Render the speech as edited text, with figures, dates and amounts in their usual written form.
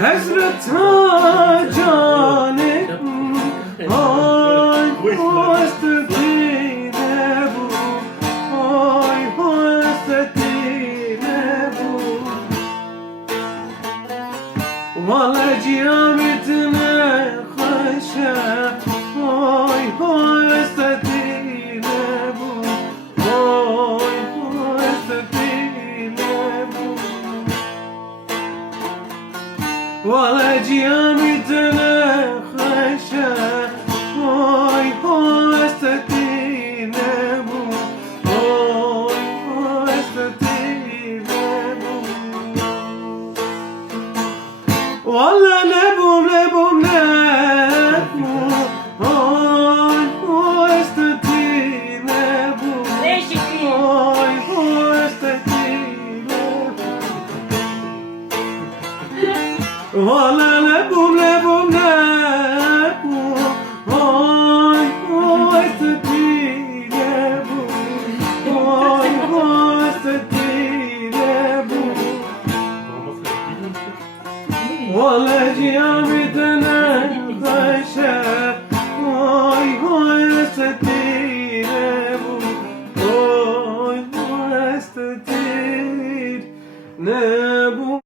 Hazret Cane ay hasretine bu ay hasretine bu Valla cihametine haşa ay hasretine bu ay hasretine bu Valla cihametine haşa ay hasretine bu ay hasretine bu Valla ne bu ne bu ne bu ay hasretine bu ay hasretine bu Valla ne bu ne bu ne bu ay hasretine bu ay hasretine bu Valla cihametine